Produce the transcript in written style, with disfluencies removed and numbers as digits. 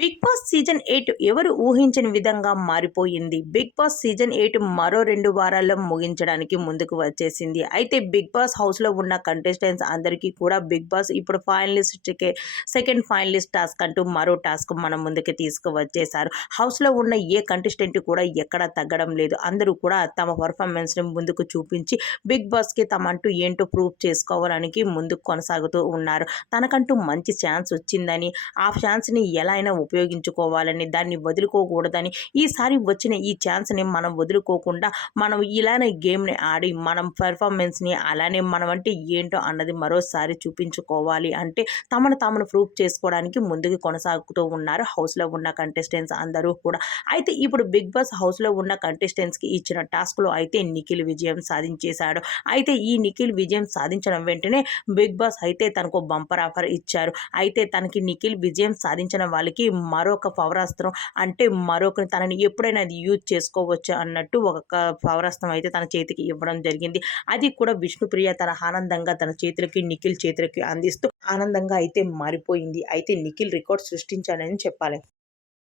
Big boss season 8 ఎవరు ఊహించని విధంగా మారిపోయింది. బిగ్ బాస్ సీజన్ 8 మరో 2 వారాల్లో ముగించడానికి ముందుకు వచ్చేసింది. అయితే బిగ్ బాస్ హౌస్‌లో ఉన్న కంటెస్టెంట్స్ అందరికీ కూడా బిగ్ బాస్ ఇప్పుడు ఫైనలిస్ట్‌కి సెకండ్ ఫైనలిస్ట్ టాస్క్ అంటూ మరో టాస్క్ మన ముందుకు తీసుకువచ్చేశారు. హౌస్‌లో ఉన్న ఏ కంటెస్టెంట్ కూడా ఎక్కడా తగ్గడం లేదు. అందరూ కూడా తమ పెర్ఫార్మన్స్‌ని ముందుకు చూపించి బిగ్ బాస్‌కి తమంటూ ఏంటో ప్రూవ్ చేసుకోవడానికి ముందుకు కొనసాగుతూ ఉన్నారు. తనకంటూ మంచి ఛాన్స్ వచ్చిందని, ఆ ఛాన్స్‌ని ఎలా అయినా ఉపయోగించుకోవాలని, దాన్ని వదులుకోకూడదని, ఈసారి వచ్చిన ఈ ఛాన్స్‌ని మనం వదులుకోకుండా మనం ఇలానే గేమ్‌ని ఆడి మనం పెర్ఫార్మెన్స్‌ని అలానే మనమంటే ఏంటో అన్నది మరోసారి చూపించుకోవాలి అంటే తమను తామును ప్రూవ్ చేసుకోవడానికి ముందుకు కొనసాగుతూ ఉన్నారు హౌస్‌లో ఉన్న కంటెస్టెంట్స్ అందరూ కూడా. అయితే ఇప్పుడు బిగ్ బాస్ హౌస్‌లో ఉన్న కంటెస్టెంట్స్‌కి ఇచ్చిన టాస్క్‌లో అయితే నిఖిల్ విజయం సాధించేశాడు. అయితే ఈ నిఖిల్ విజయం సాధించడం వెంటనే బిగ్ బాస్ అయితే తనకు బంపర్ ఆఫర్ ఇచ్చారు. అయితే తనకి నిఖిల్ విజయం సాధించిన వాళ్ళకి మరొక పవరాస్త్రం అంటే మరొక తనని ఎప్పుడైనా అది యూజ్ చేసుకోవచ్చు అన్నట్టు ఒక పవరాస్త్రం అయితే తన చేతికి ఇవ్వడం జరిగింది. అది కూడా విష్ణుప్రియ తన ఆనందంగా తన చేతులకి నిఖిల్ చేతులకి అందిస్తూ ఆనందంగా అయితే మారిపోయింది. అయితే నిఖిల్ రికార్డ్ సృష్టించాడని చెప్పాలి.